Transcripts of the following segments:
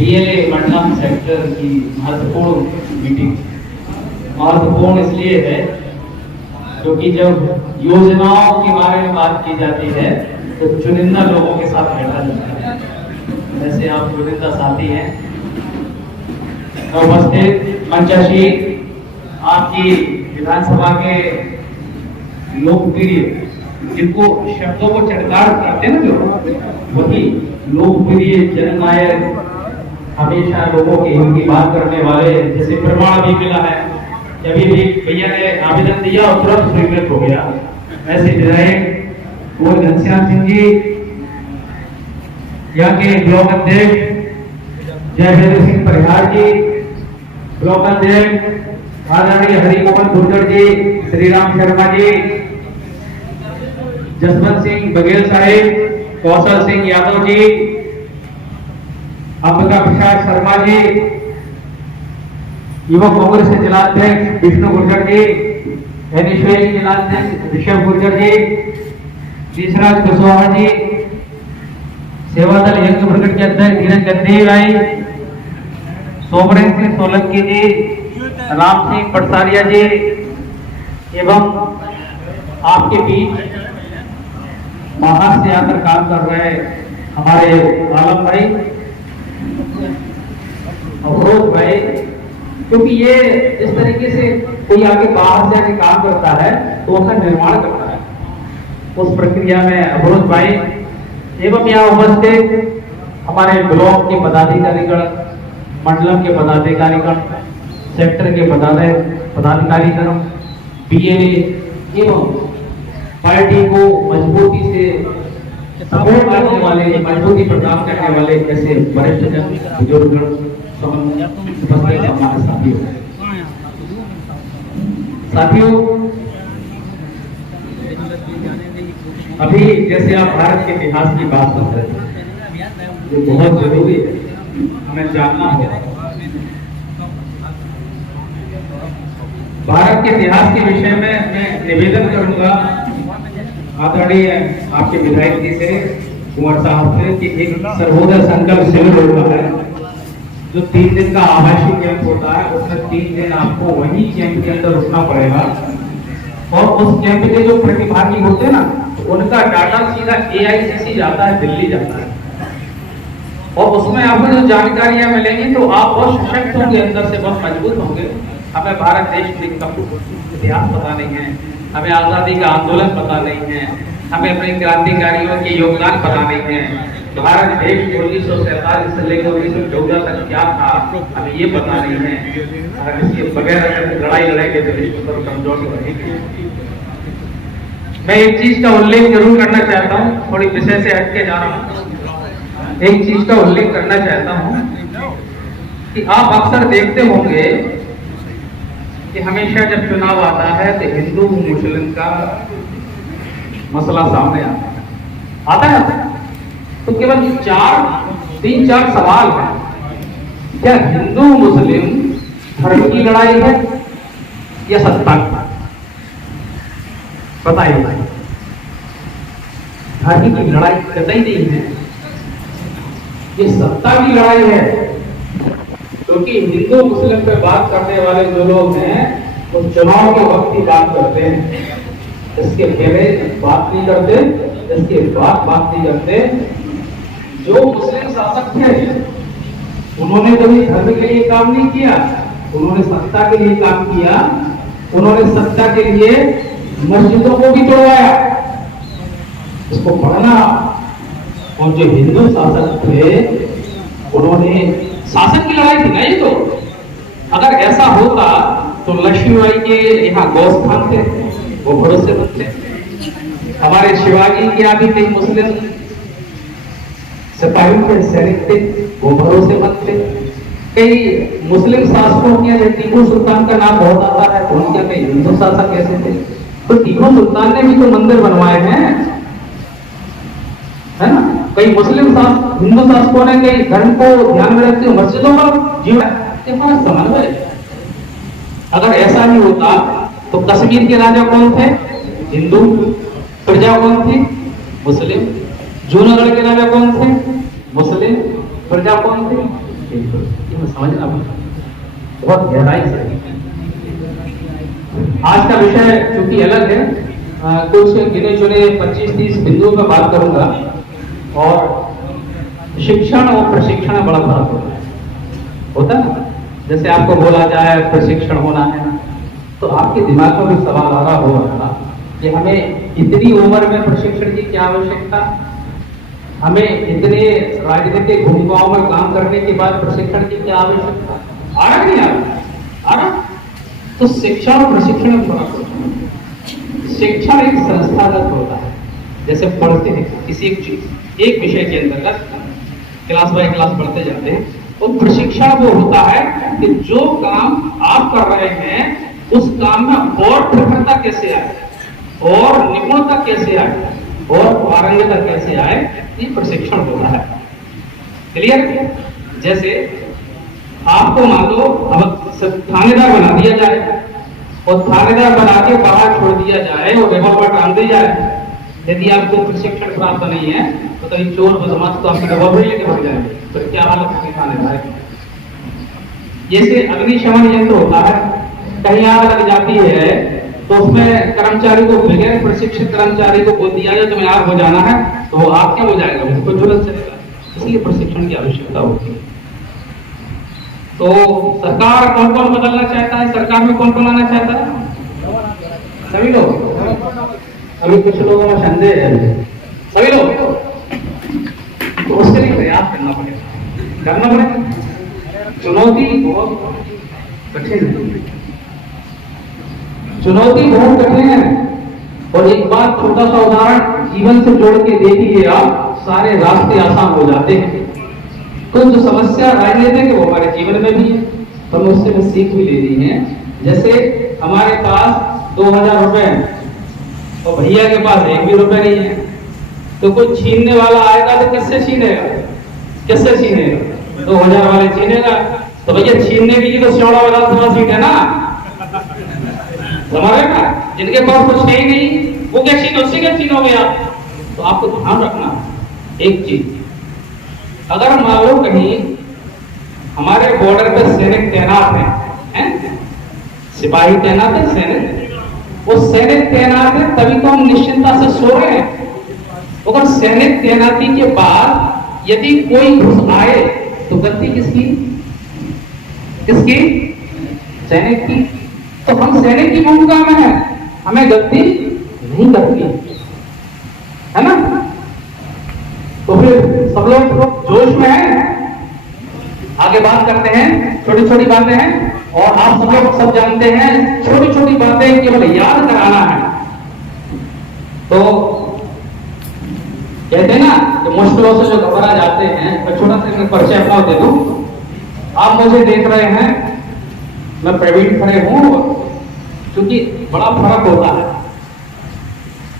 BLA मंडलम sector की महत्वपूर्ण meeting महत्वपूर्ण इसलिए है क्योंकि जब योजनाओं के बारे में बात की जाती है तो चुनिंदा लोगों के साथ बैठा जाता है। वैसे आप चुनिंदा साथी हैं। उपस्थित मंचाशी आपकी विधानसभा के लोकप्रिय, जिनको शब्दों को चटकार करते हैं ना, जो वही लोकप्रिय जननायक, हमेशा लोगों के हित की बात करने वाले, जैसे प्रमाण भी मिला है कि अभी भी भैया ने आवेदन दिया और तुरंत स्वीकृत हो गया। ऐसे विधायक कुंवर घनश्याम सिंह जी, यहाँ के ब्लॉक अध्यक्ष जयभद्र सिंह परिहार जी, ब्लॉक अध्यक्ष आदरणीय हरिमोहन गुर्जर जी, श्रीराम शर्मा जी, जसवंत सिंह बघेल साहिब, कौशल सिंह यादव जी, अंबिका प्रसाद शर्मा जी, युवक कांग्रेस के जिलाध्यक्ष विष्णु गुर्जर जी, एनएसयूआई जिलाध्यक्ष ऋषभ गुर्जर जी, तीसराज कुशवाहा जी, सेवादल यंग ब्रिगेड के अध्यक्ष धीरज गंधी भाई, सोमरेन सिंह सोलंकी जी, राम सिंह पटसारिया जी, एवं आपके बीच बाहर से आकर काम कर रहे हमारे आलम भाई, अवरोध भाई, क्योंकि ये इस तरीके से कोई आगे बाहर से आके काम करता है तो उसका निर्माण करता है। उस प्रक्रिया में अवरोध भाई एवं यहाँ उपस्थित हमारे ब्लॉक के पदाधिकारीगण, मंडलम के पदाधिकारीगण, सेक्टर के पदाधिकारीगण, बीएलए एवं पार्टी को मजबूती से सपोर्ट करने वाले, मजबूती प्रदान करने वाले ऐसे वरिष्ठ जन, बुजुर्ग, साथियों, अभी जैसे आप भारत के इतिहास की बात कर रहे हैं, जो बहुत जरूरी है, हमें जानना होगा। भारत के इतिहास के विषय में मैं निवेदन करूंगा आदरणीय आपके विधायक जी से, कुंवर साहब से, कि एक सर्वोदय संकल्प शिविर होता है जो 3 दिन का आवासीय कैंप होता है। उसमें 3 दिन आपको वही कैंप के अंदर रुकना पड़ेगा और उस कैंप के जो प्रतिभागी होते हैं ना, उनका डाटा सीधा AICC जाता है, दिल्ली जाता है, और उसमें आपको जो जानकारियां मिलेंगी तो आप बहुत सशक्त होंगे, अंदर से बहुत मजबूत होंगे। हमें भारत देश का इतिहास पता नहीं है, हमें आजादी का आंदोलन पता नहीं है, हमें अपने क्रांतिकारियों के योगदान पता नहीं है। भारत देश 1947 से लेकर 1914 तक क्या था, हमें ये पता नहीं है। अगर इसके बगैर लड़ाई लड़ेंगे तो देश पर कमजोर रहेगी। मैं एक चीज का उल्लेख जरूर करना चाहता हूँ, थोड़ी विषय से हटके जा रहा हूँ। एक चीज का उल्लेख करना चाहता हूँ कि आप अक्सर देखते होंगे कि हमेशा जब चुनाव आता है तो हिंदू मुस्लिम का मसला सामने आता है। तो केवल 3-4 सवाल है। क्या हिंदू मुस्लिम धर्म की लड़ाई है या सत्ता की? बताइए। धर्म की लड़ाई कतई नहीं है, ये सत्ता की लड़ाई है। क्योंकि हिंदू मुस्लिम पे बात करने वाले जो लोग हैं वो चुनाव के वक्त ही बात करते हैं, इसके पहले बात नहीं करते, इसके बाद बात नहीं करते। जो मुस्लिम शासक थे उन्होंने कभी धर्म के लिए काम नहीं किया, उन्होंने सत्ता के लिए काम किया। उन्होंने सत्ता के लिए मस्जिदों को भी तोड़वाया, इसको पढ़ना। और जो हिंदू शासक थे उन्होंने शासन की लड़ाई थी ना ये। तो अगर ऐसा होता तो लक्ष्मीबाई के यहाँ गौस्थान थे, वो भरोसेमंद थे। हमारे शिवाजी के यहाँ भी कई मुस्लिम सिपाही थे, सैनिक थे, वो भरोसेमंद थे। कई मुस्लिम शासकों के, टीपू सुल्तान का नाम बहुत आता है, उनके कई हिंदू शासक ऐसे थे। तो टीपू सुल्तान ने भी तो मंदिर बनवाए हैं, है ना। कई मुस्लिम हिंदू शासकों ने कई धर्म को ध्यान में रखते हुए मस्जिदों का जीवन समन्वय। अगर ऐसा नहीं होता तो कश्मीर के राजा कौन थे? हिंदू। प्रजा कौन थी? मुस्लिम। जूनागढ़ के राजा कौन थे? मुस्लिम। प्रजा कौन थी? बिल्कुल, ये मैं समझना बहुत गहराई से। आज का विषय चूंकि अलग है, कुछ गिने चुने 25-30 बिंदुओं पर बात करूंगा। और शिक्षण और प्रशिक्षण में बड़ा फर्क होता है ना। जैसे आपको बोला जाए प्रशिक्षण होना है, तो आपके दिमाग में भी सवाल आ रहा होगा कि हमें इतनी उम्र में प्रशिक्षण की क्या आवश्यकता, हमें इतने राजनीतिक भूमिकाओं में काम करने के बाद प्रशिक्षण की क्या आवश्यकता। आ रहा नहीं आ रहा? तो शिक्षा और प्रशिक्षण में फर्क होता है। शिक्षण एक संस्थागत होता है, जैसे पढ़ते हैं किसी एक विषय के अंतर्गत क्लास बाय क्लास पढ़ते जाते हैं। और प्रशिक्षण वो होता है कि जो काम आप कर रहे हैं उस काम में और प्रखरता कैसे आए, और निपुणता कैसे आए, और पारंगता कैसे आए, ये प्रशिक्षण होता है। क्लियर? जैसे आपको मान लो थानेदार बना दिया जाए, और थानेदार बना के बाहर छोड़ दिया जाए और रिवॉल्वर टांग दी जाए। यदि आपको प्रशिक्षण प्राप्त नहीं है तो कहीं चोर बदमाश तो आपके रिवॉल्वर लेके भाग जाएंगे, तो क्या हालत होगी थानेदार की। जैसे अग्निशमन यंत्र होता है, कहीं आग लग जाती है तो उसमें कर्मचारी को, बगैर प्रशिक्षित कर्मचारी को बोल दिया जाए तुम्हें आग हो जाना है, तो वो आग क्या हो जाएगा, उसको जुलस चलेगा। इसलिए प्रशिक्षण की आवश्यकता होती है। तो सरकार कौन कौन बदलना चाहता है, सरकार में कौन कौन आना चाहता है? सभी लोग। अभी कुछ लोगों में संदेह है, सभी लोग। तो उसके लिए प्रयास करना पड़ेगा। चुनौती बहुत कठिन है, चुनौती बहुत कठिन है। और एक बात, छोटा सा उदाहरण जीवन से जोड़ के देखिए आप, सारे रास्ते आसान हो जाते हैं। कुछ जो समस्या राजनीतिक है वो हमारे जीवन में भी है, तो हमें उससे भी सीख भी लेनी है। जैसे हमारे पास 2000 रुपए है और भैया के पास 1 भी रुपए नहीं है, तो कोई छीनने वाला आएगा तो किससे छीनेगा? किससे छीनेगा? 2000 वाले छीनेगा। तो भैया छीनने के लिए तो सियोड़ा विधानसभा सीट है ना, समझ ना। जिनके पास कुछ है ही नहीं वो क्या छीनो, उससे क्या छीनोगे आप? तो आपको ध्यान रखना एक चीज, अगर मान लो कहीं हमारे बॉर्डर पे सैनिक तैनात हैं, सिपाही तैनात है, सैनिक, वो सैनिक तैनात है तभी तो हम निश्चिंता से सो रहे हैं। अगर सैनिक तैनाती के बाद यदि कोई घुस आए तो गलती किसकी? किसकी? सैनिक की। तो हम सैनिक की भूमिका में हैं, हमें गलती नहीं करती है ना। तो फिर सब लोग जोश में हैं, आगे बात करते हैं। छोटी छोटी बातें हैं और आप सब लोग सब जानते हैं, छोटी छोटी बातें केवल याद कराना है। तो कहते हैं ना कि मुश्किलों से जो घबरा जाते हैं, तो छोटा सा परिचय अपना दे दूं। आप मुझे देख रहे हैं, मैं प्रवीण खड़े हूं, क्योंकि बड़ा फर्क होता है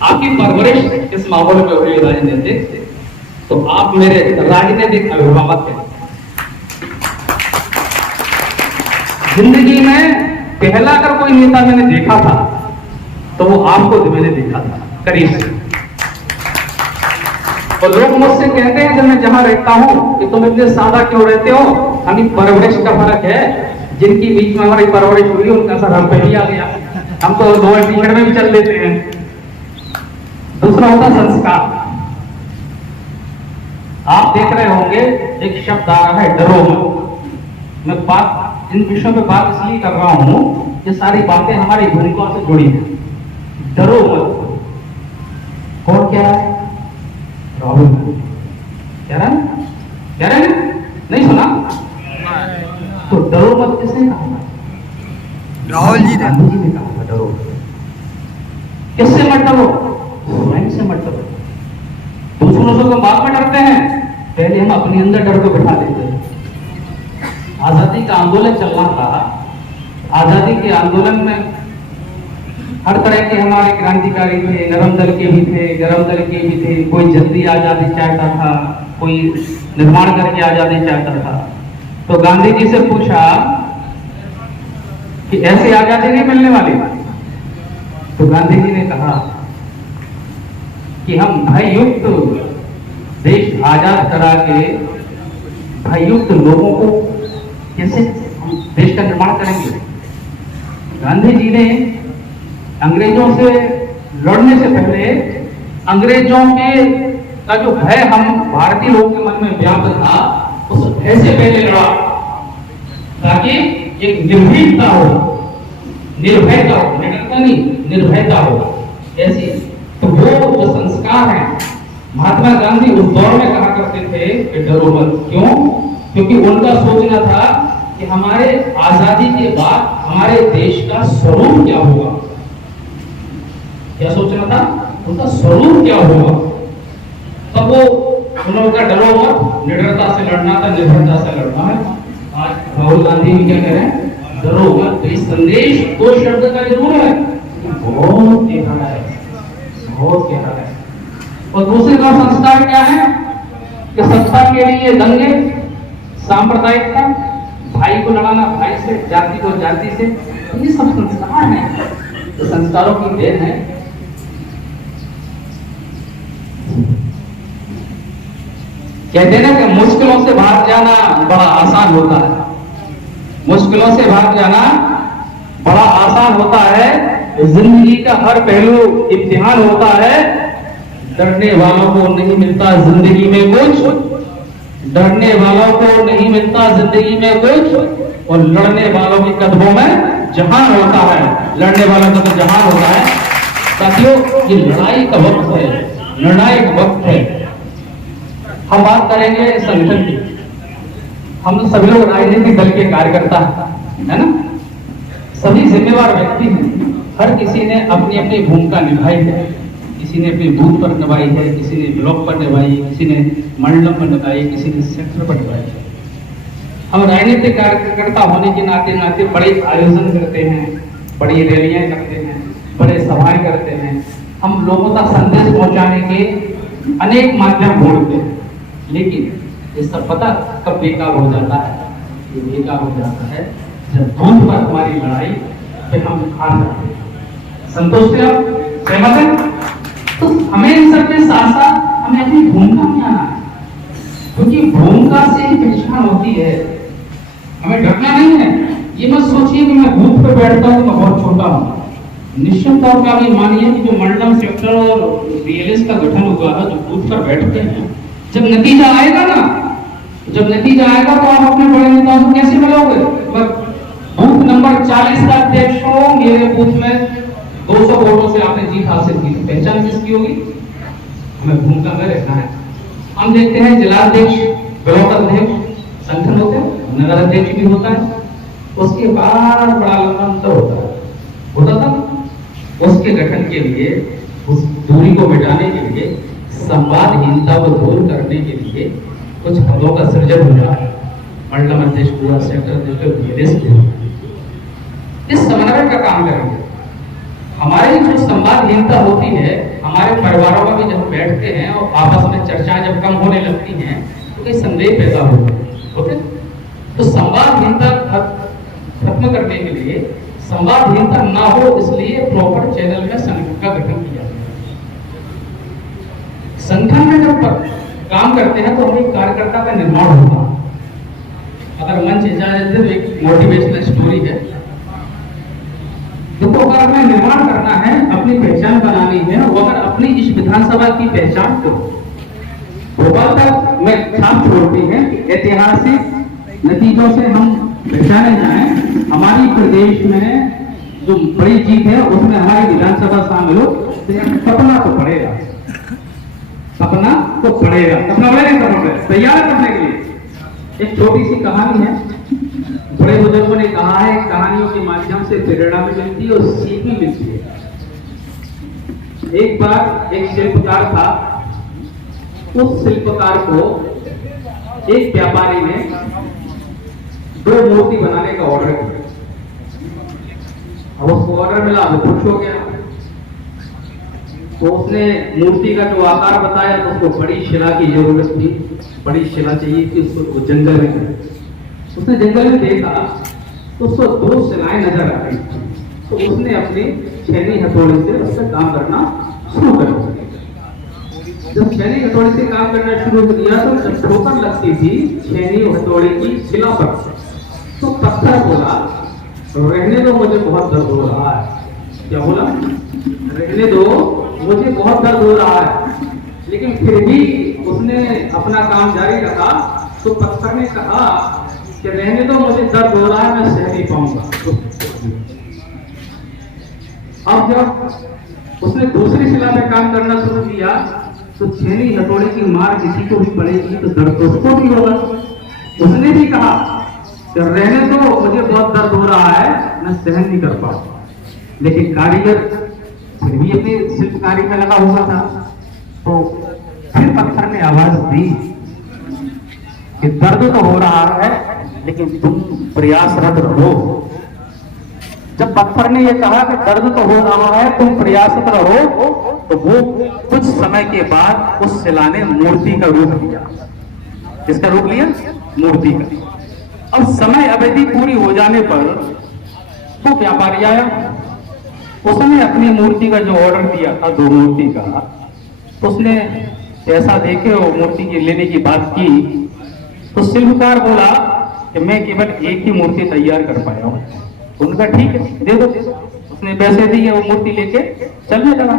आपकी परवरिश किस माहौल में हुई राजनीतिक, तो आप मेरे राजनीतिक अभिभावक हैं। जिंदगी में पहला अगर कोई नेता मैंने देखा था तो वो आपको मैंने देखा था करीब से। और लोग मुझसे कहते हैं जब मैं जहां रहता हूं कि तुम इतने सादा क्यों रहते हो, हमारी परवरिश का फर्क है। जिनकी बीच में हमारी परवरिश हुई उनका सर हम पे ही आ गया, हम तो लोअर टी-शर्ट में भी चल लेते हैं। दूसरा होता संस्कार। आप देख रहे होंगे एक शब्द आ रहा है डरो मत। मैं बात इन विषयों पे बात इसलिए कर रहा हूं, ये सारी बातें हमारी भूमिका से जुड़ी हैं। डरो मत। कौन कह रहा है? राहुल कह रहा है, कह रहे हैं, नहीं सुना? तो डरो मत किसने कहा? राहुल जी ने कहा था डरो। किससे मत डरो? स्वयं से मत डरो। दूसरों से तो बाद में डरते हैं, पहले हम अपने अंदर डर को बिठा देते हैं। आजादी का आंदोलन चल रहा था, आजादी के आंदोलन में हर तरह के हमारे क्रांतिकारी थे, नरम दल के भी थे, गरम दल के भी थे। कोई जल्दी आजादी चाहता था, कोई निर्माण करके आजादी चाहता था। तो गांधी जी से पूछा कि ऐसी आजादी नहीं मिलने वाली, तो गांधी जी ने कहा कि हम भय युक्त देश आजाद करा के भाइयुक्त लोगों को कैसे हम देश का निर्माण करेंगे। गांधी जी ने अंग्रेजों से लड़ने से पहले अंग्रेजों के का जो भय हम भारतीय लोगों के मन में व्याप्त था, उस भय से पहले लड़ा ताकि एक निर्भीकता हो, निर्भयता हो, निर्भयता नहीं, निर्भयता हो ऐसी। तो वो जो संस्कार है, महात्मा गांधी उस दौर में कहा करते थे कि डरो मत। क्यों? क्योंकि उनका सोचना था कि हमारे आजादी के बाद हमारे देश का स्वरूप क्या होगा। क्या सोचना था? उनका स्वरूप क्या होगा। तब वो उन्होंने डरो मत, निडरता से लड़ना था, निर्भरता से लड़ना है। आज राहुल गांधी भी क्या कह रहे हैं? डरो मत। तो इस संदेश दो शब्द का जरूर है, बहुत गहरा है, बहुत गहरा है। और दूसरे का संस्कार क्या है कि सत्ता के लिए दंगे, सांप्रदायिकता, भाई को लड़ाना भाई से, जाति को जाति से, ये सब संस्कार हैं, तो संस्कारों की देन है। कहते हैं ना कि मुश्किलों से भाग जाना बड़ा आसान होता है, मुश्किलों से भाग जाना बड़ा आसान होता है। जिंदगी का हर पहलू इम्तिहान होता है। डरने वालों को नहीं मिलता जिंदगी में कुछ, डरने वालों को नहीं मिलता जिंदगी में कुछ, और लड़ने वालों के कदमों में जहान होता है, लड़ने वालों का तो जहान होता है। साथियों, ये लड़ाई का वक्त है, निर्णायक वक्त है। हम बात करेंगे संगठन की। हम सभी लोग राजनीतिक दल के कार्यकर्ता है ना, सभी जिम्मेवार व्यक्ति हैं। हर किसी ने अपनी अपनी भूमिका निभाई है। किसी ने अपने बूथ पर निभाई है, किसी ने ब्लॉक पर निभाई, किसी ने मंडलम पर निभाई, किसी ने सेक्टर पर निभाई है। हम राजनीतिक कार्यकर्ता होने के नाते नाते बड़े आयोजन करते हैं, बड़ी रैलियां करते हैं, बड़े सभाएं करते हैं। हम लोगों तक संदेश पहुंचाने के अनेक माध्यम ढूंढते हैं, लेकिन ये सब पता कब बेकार हो जाता है? ये बेकार हो जाता है जब बूथ पर हमारी लड़ाई पे हम हार जाते हैं। संतुष्ट हैं आप? सहमत हैं? तो हमें इन सब के साथ साथ हमें अपनी भूमिका में आना है, क्योंकि भूमिका से ही पहचान होती है। हमें डरना नहीं है। ये मत सोचिए कि मैं बूथ पे बैठता हूँ तो बहुत छोटा हूँ। निश्चित तौर पर आप ये मानिए कि जो मंडलम, सेक्टर और बीएलएस का गठन हुआ है, जो बूथ पर बैठते हैं, जब नतीजा आएगा ना, जब नतीजा आएगा तो आप अपने बड़े नेताओं को कैसे मिलोगे? बूथ नंबर 40 का अध्यक्ष हो, मेरे बूथ में 200 वोटों से आपने जीत हासिल की, पहचान किसकी होगी? हमें भूमिका में रहना है। हम देखते हैं जिलाध्यक्ष, ब्लॉक अध्यक्ष संगठन होते हैं, नगर अध्यक्ष भी होता है, उसके बाद बड़ा लंबा अंतर होता था। उसके गठन के लिए, उस दूरी को मिटाने के लिए, संवादहीनता को दूर करने के लिए कुछ पदों का सृजन हुआ है। मंडलम अध्यक्ष हुआ, सेक्टर अध्यक्ष हुआ। इस समन्वय का काम करेंगे। हमारी जो संवादहीनता होती है, हमारे परिवारों में भी जब बैठते हैं और आपस में चर्चाएं जब कम होने लगती हैं तो कोई संदेह पैदा होता है। ओके, तो संवादहीनता खत्म करने के लिए, संवादहीनता ना हो इसलिए प्रॉपर चैनल में संगठन का गठन किया गया। संगठन में जब काम करते हैं तो हमें कार्यकर्ता का निर्माण होता है। अगर मंच इजाजत दे तो एक मोटिवेशनल स्टोरी है। देखो, अगर हमें निर्माण करना है, अपनी पहचान बनानी है, और अगर अपनी इस विधानसभा की पहचान को भोपाल तक में छाप छोड़ती है, ऐतिहासिक नतीजों से हम पहचाने जाएं, हमारी प्रदेश में जो बड़ी जीत है उसमें हमारी विधानसभा शामिल हो, सपना तो पड़ेगा, सपना तो पड़ेगा, सपना पड़ेगा। तैयार करने के लिए एक छोटी सी कहानी है। बड़े बुजुर्गों ने कहा है, कहानियों के माध्यम से प्रेरणा भी मिलती है और सीख भी मिलती है। एक बार एक शिल्पकार था। उस शिल्पकार को एक व्यापारी ने 2 मूर्ति बनाने का ऑर्डर किया। अब उसको ऑर्डर मिला तो खुश हो गया। तो उसने मूर्ति का जो आकार बताया तो उसको बड़ी शिला की जरूरत थी, बड़ी शिला चाहिए थी उसको जंगल में। उसने जंगल में देखा तो उसको 2 शिलाएं नजर आ रही। तो उसने अपनी छेनी हथौड़े से उस पर काम करना शुरू कर दिया। जब छेनी हथौड़ी से काम करना शुरू किया तो जब ठोकर लगती थी छेनी हथौड़ी की शिला पर, तो पत्थर बोला रहने दो, मुझे बहुत दर्द हो रहा है। क्या बोला? रहने दो, मुझे बहुत दर्द हो रहा है। लेकिन फिर भी उसने अपना काम जारी रखा। तो पत्थर ने कहा कि रहने दो, मुझे दर्द हो रहा है, मैं सह नहीं पाऊंगा। अब जब उसने दूसरी शिला पे काम करना शुरू किया तो छेनी हथौड़ी की मार किसी को भी पड़ेगी तो दर्द तो उसको भी होगा। उसने भी कहा कि रहने दो, मुझे बहुत दर्द हो रहा है, मैं सहन नहीं कर पाऊंगा। लेकिन कारीगर फिर भी अपनी शिल्पकारी में लगा हुआ था। तो फिर पत्थर ने आवाज दी कि दर्द तो हो रहा है, लेकिन तुम प्रयासरत रहो। जब पत्थर ने यह कहा कि दर्द तो हो रहा है, तुम प्रयासरत रहो, तो वो कुछ समय के बाद उस शिला ने मूर्ति का रूप लिया। किसका रूप लिया? मूर्ति का। अब समय अवधि पूरी हो जाने पर वो व्यापारी आया। उसने अपनी मूर्ति का जो ऑर्डर दिया था 2 मूर्ति का, उसने पैसा देके वो मूर्ति की लेने की बात की। तो शिल्पकार बोला कि मैं केवल एक ही मूर्ति तैयार कर पाया हूं। उनका ठीक है, दे दो। उसने पैसे दिए, वो मूर्ति लेके चलने लगा।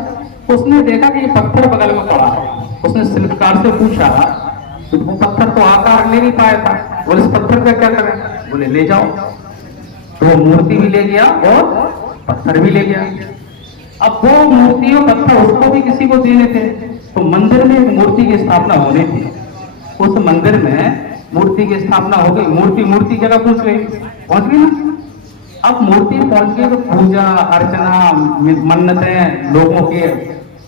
उसने देखा कि ये पत्थर बगल में पड़ा है। उसने शिल्पकार से पूछा तो वो पत्थर तो आकार ले नहीं पाया था, बोले इस पत्थर का क्या करें? बोले ले जाओ। तो वो मूर्ति भी ले गया और पत्थर भी ले गया। अब वो मूर्ति और पत्थर उसको भी किसी को देने थे। तो मंदिर में एक मूर्ति की स्थापना होनी थी। उस मंदिर में मूर्ति की स्थापना हो गई। मूर्ति जगह पहुंच गई, पहुंच गई ना। अब मूर्ति पहुंच गई तो पूजा अर्चना, मन्नतें, लोगों के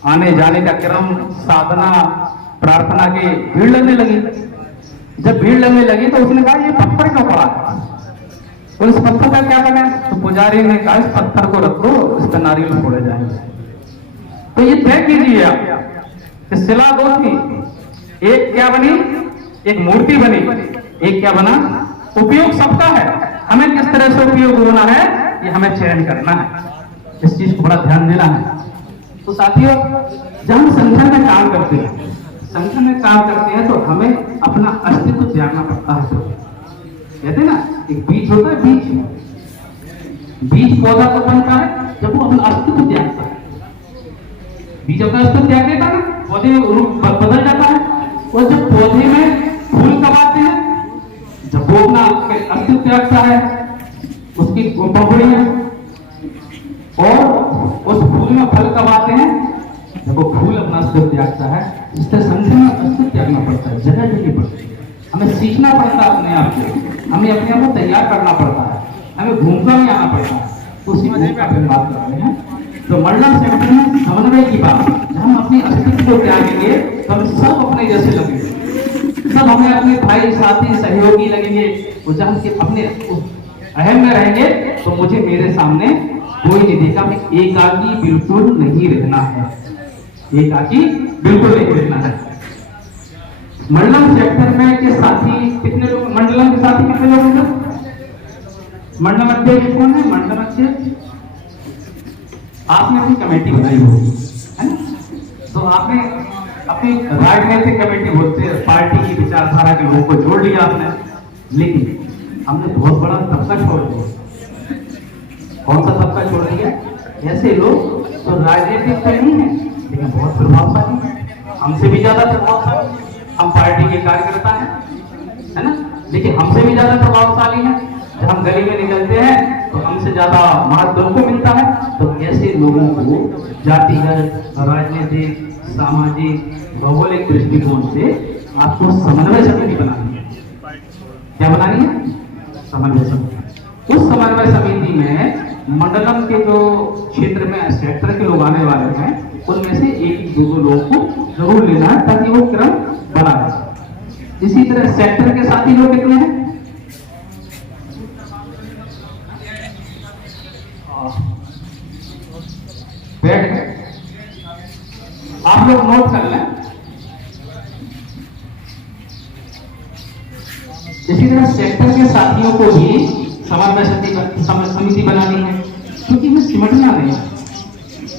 आने जाने का क्रम, साधना, प्रार्थना की भीड़ लगने लगी। जब भीड़ लगने लगी तो उसने कहा ये पत्थर क्यों पड़ा है? तो इस पत्थर का क्या करें? तो पुजारी ने कहा इस पत्थर को रखो, इस पर नारियल फोड़े जाएंगे। तो ये तय कीजिए आप कि शिला 2 थी, एक क्या बनी? एक मूर्ति बनी। एक क्या बना? उपयोग सबका है, हमें किस तरह से उपयोग होना है ये हमें चयन करना है। इस चीज को बड़ा ध्यान देना है। तो साथियों, जब हम संगठन में काम करते हैं, संगठन में काम करते हैं तो हमें अपना अस्तित्व त्यागना पड़ता है। कहते हैं ना, एक बीज होता है, बीज पौधा तो बनता है जब वो अपना अस्तित्व त्यागता है। बीज अपना अस्तित्व त्याग देता है, पौधे में रूप बदल जाता है। और जब पौधे में फूल कब आते हैं? जब वो अपना अस्तित्व त्यागता है, उसकी पंखुड़ियां, और उस फूल में फल कब आते हैं? जब वो फूल अपना अस्तित्व त्यागता है। इससे संगठन में अस्तित्व त्यागना पड़ता है, जगह जगह पड़ती है। हमें सीखना पड़ता है अपने आप को, हमें अपने आप को तैयार करना पड़ता है, हमें घूमकर भी आना पड़ता है। उसी भूमिका पर बात कर रहे हैं। तो मंडलम संगठन में समन्वय की बात, जब हम अपने अस्तित्व को त्यागेंगे तो हम सब अपने जैसे लगेंगे, सब हमें अपने भाई साथी सहयोगी लगेंगे। जब हम अपने अहम में रहेंगे तो मुझे मेरे सामने कोई नहीं देगा। एकाकी बिल्कुल नहीं रहना है, एकाकी बिल्कुल नहीं रहना है। मंडलम सेक्टर में के साथी कितने लोग? मंडलम के साथी कितने लोग हैं? मंडलम अध्यक्ष कौन है? मंडलम अध्यक्ष आपने अपनी कमेटी बनाई होगी, है ना? तो आपने अपनी राजनीतिक कमेटी बोलते हैं, पार्टी की विचारधारा के लोगों को जोड़ लिया आपने। लेकिन हमने बहुत बड़ा तबका छोड़ दिया। कौन सा तबका छोड़ दिया? ऐसे लोग तो राजनीतिक तो नहीं है लेकिन बहुत प्रभावशाली है, हमसे भी ज्यादा प्रभावशाली। हम पार्टी के कार्यकर्ता हैं, है ना, लेकिन हमसे भी ज्यादा प्रभावशाली है। जब हम गली में निकलते हैं तो हमसे ज्यादा महत्व उनको मिलता है। तो ऐसे लोगों को जातिगत, राजनीतिक, सामाजिक, भौगोलिक दृष्टिकोण से आपको समन्वय समिति बनानी है। क्या बनानी है? समन्वय समिति। उस समन्वय समिति में मंडलम के जो क्षेत्र में सेक्टर के लोग आने वाले हैं उनमें से 1-2 लोगों को जरूर लेना है ताकि वो क्रम बना रहे। इसी तरह सेक्टर के साथी लोग कितने हैं? बैठ गए, आप लोग नोट कर लें। इसी तरह सेक्टर के साथियों को भी समन्वय समिति बनानी है, क्योंकि हमें सिमटना नहीं है।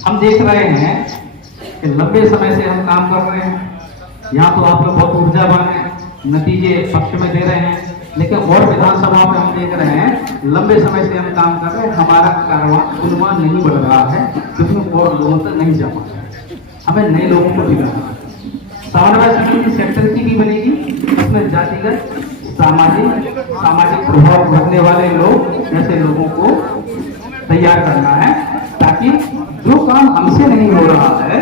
हम देख रहे हैं कि लंबे समय से हम काम कर रहे हैं, यहाँ तो आप लोग बहुत ऊर्जावान हैं, नतीजे पक्ष में दे रहे हैं, लेकिन और विधानसभा में हम देख रहे हैं लंबे समय से हम काम कर रहे हैं, हमारा कारवां नहीं बढ़ रहा है, क्योंकि और लोगों तक नहीं जा पा रहा है, हमें नए लोगों को भी लाना है। समन्वय समिति सेक्टर की भी बनेगी, उसमें जातिगत सामाजिक प्रभाव रखने वाले लोग ऐसे लोगों को तैयार करना है, ताकि जो काम हमसे नहीं हो रहा है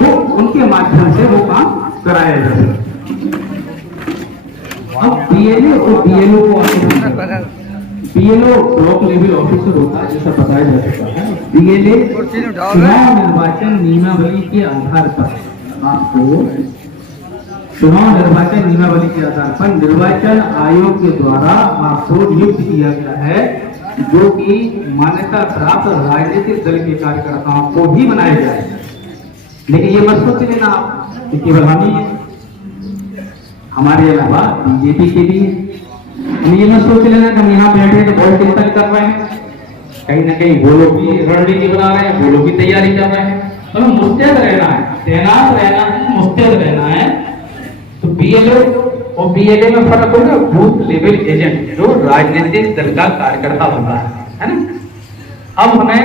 वो उनके माध्यम से वो काम कराया जा सके। अब बीएलए और बीएलओ को बीएलओ ब्लॉक लेवल ऑफिसर होता है, जैसा बताया जा सकता है। बीएलए चुनाव निर्वाचन नियमावली के आधार पर आपको चुनाव निर्वाचन नियमावली के आधार पर निर्वाचन आयोग के द्वारा आपको नियुक्त किया गया है, जो कि मान्यता प्राप्त राजनीतिक दल के कार्यकर्ताओं को ही बनाया जाए। लेकिन ये मत सोच लेना आप कि केवल हम ही हैं, हमारे अलावा बीजेपी के भी है। हम ये मत सोच लेना कि हम यहाँ बैठे तो बहुत चिंतन कर रहे हैं, कहीं ना कहीं वो लोग भी रणनीति बना रहे हैं, वो लोग भी तैयारी कर रहे हैं। हमें मुस्तैद रहना है, तैनात रहना है, मुस्तैद रहना है। तो बीएलओ और बीएलए में फर्क होगा, बूथ लेवल एजेंट जो राजनीतिक दल का कार्यकर्ता होता है ना। अब हमें